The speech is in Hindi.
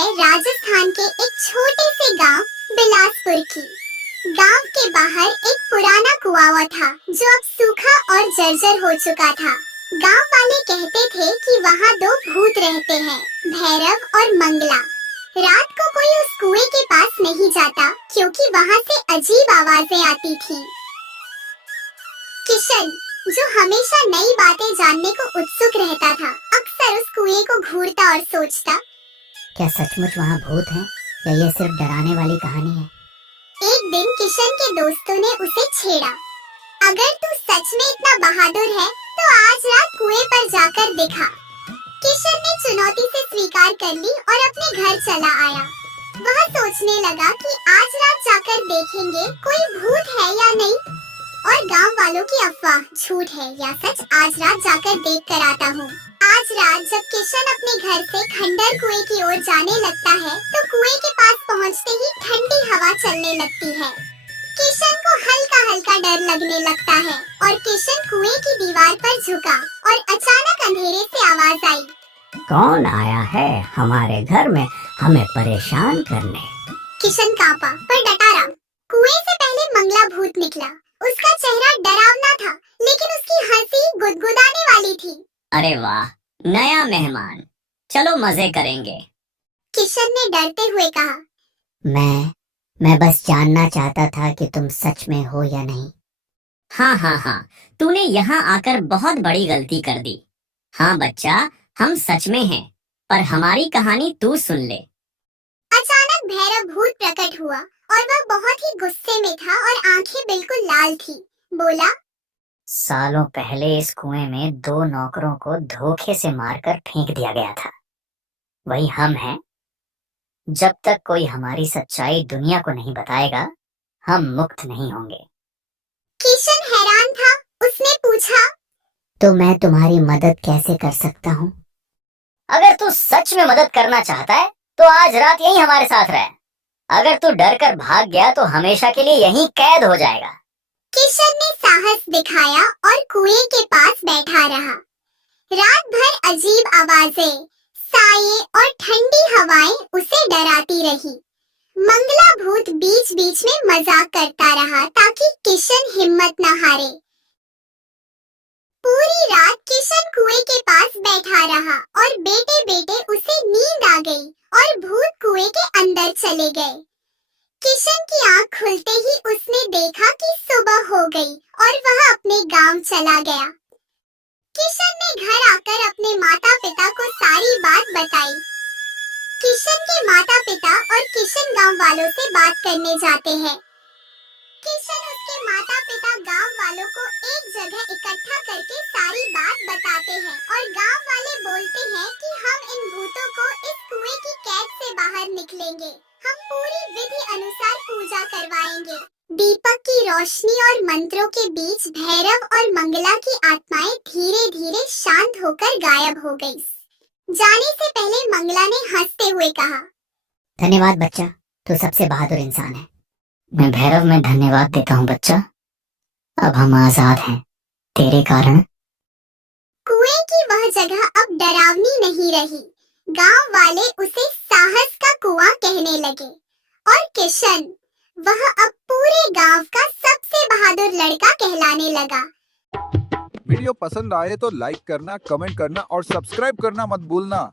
है राजस्थान के एक छोटे से गांव बिलासपुर की। गांव के बाहर एक पुराना कुआं था जो अब सूखा और जर्जर हो चुका था। गांव वाले कहते थे कि वहाँ दो भूत रहते हैं, भैरव और मंगला। रात को कोई उस कुएं के पास नहीं जाता क्योंकि वहाँ से अजीब आवाजें आती थी। किशन, जो हमेशा नई बातें जानने को उत्सुक रहता था, अक्सर उस कुएं को घूरता और सोचता, क्या सचमुच वहाँ भूत हैं या ये सिर्फ डराने वाली कहानी है? एक दिन किशन के दोस्तों ने उसे छेड़ा, अगर तू सच में इतना बहादुर है तो आज रात कुएं पर जाकर दिखा। किशन ने चुनौती से स्वीकार कर ली और अपने घर चला आया। वह सोचने लगा कि आज रात जाकर देखेंगे कोई भूत है या नहीं, और गांव वालों की अफवाह झूठ है या सच, आज रात जाकर देख कर आता हूँ। आज रात जब किशन अपने घर से खंडर कुएं की ओर जाने लगता है तो कुएं के पास पहुँचते ही ठंडी हवा चलने लगती है। किशन को हल्का हल्का डर लगने लगता है और किशन कुएं की दीवार पर झुका और अचानक अंधेरे से आवाज आई, कौन आया है हमारे घर में हमें परेशान करने? किशन कांपा पर डटा रहा। कुएं से पहले मंगला भूत निकला। उसका चेहरा डरावना था लेकिन उसकी हंसी गुदगुदाने वाली थी। अरे वाह, नया मेहमान, चलो मजे करेंगे। किशन ने डरते हुए कहा, मैं बस जानना चाहता था कि तुम सच में हो या नहीं। हाँ, तूने यहाँ आकर बहुत बड़ी गलती कर दी। हाँ बच्चा, हम सच में हैं, पर हमारी कहानी तू सुन ले। अचानक भैरव भूत प्रकट हुआ और वह बहुत ही गुस्से में था और आंखें बिल्कुल लाल थी। बोला, सालों पहले इस कुएं में दो नौकरों को धोखे से मारकर फेंक दिया गया था। वही हम हैं। जब तक कोई हमारी सच्चाई दुनिया को नहीं बताएगा, हम मुक्त नहीं होंगे। किशन हैरान था। उसने पूछा, तो मैं तुम्हारी मदद कैसे कर सकता हूँ? अगर तू सच में मदद करना चाहता है तो आज रात यहीं हमारे साथ रह। अगर तू डर कर भाग गया तो हमेशा के लिए यहीं कैद हो जाएगा। किशन ने साहस दिखाया और कुएं के पास बैठा रहा। रात भर अजीब आवाजें, साये और ठंडी हवाएं उसे डराती रही। मंगला भूत बीच बीच में मजाक करता रहा ताकि किशन हिम्मत न हारे। पूरी रात किशन कुएं के पास बैठा रहा और बेटे बेटे उसे नींद आ गई और भूत कुएं के अंदर चले गए। किशन की आंख खुलते ही उसने देखा कि सुबह हो गई और वह अपने गांव चला गया। किशन ने घर आकर अपने माता पिता को सारी बात बताई। किशन के माता पिता और किशन गांव वालों से बात करने जाते हैं। किशन उसके माता पिता गांव वालों को एक जगह इकट्ठा करके सारी बात बताते हैं और गांव वाले बोलते हैं कि हम इन भूतों को इस कुएं की कैद से बाहर निकलेंगे। हम पूरी विधि अनुसार पूजा करवाएंगे। दीपक की रोशनी और मंत्रों के बीच भैरव और मंगला की आत्माएं धीरे धीरे शांत होकर गायब हो गई। जाने से पहले मंगला ने हंसते हुए कहा, धन्यवाद बच्चा, तू सबसे बहादुर इंसान है। मैं भैरव में धन्यवाद देता हूँ बच्चा। अब हम आजाद हैं तेरे कारण। कुएं की वह जगह अब डरावनी नहीं रही। गांव वाले उसे साहस का कुआं कहने लगे और किशन, वह अब पूरे गांव का सबसे बहादुर लड़का कहलाने लगा। वीडियो पसंद आए तो लाइक करना, कमेंट करना और सब्सक्राइब करना मत भूलना।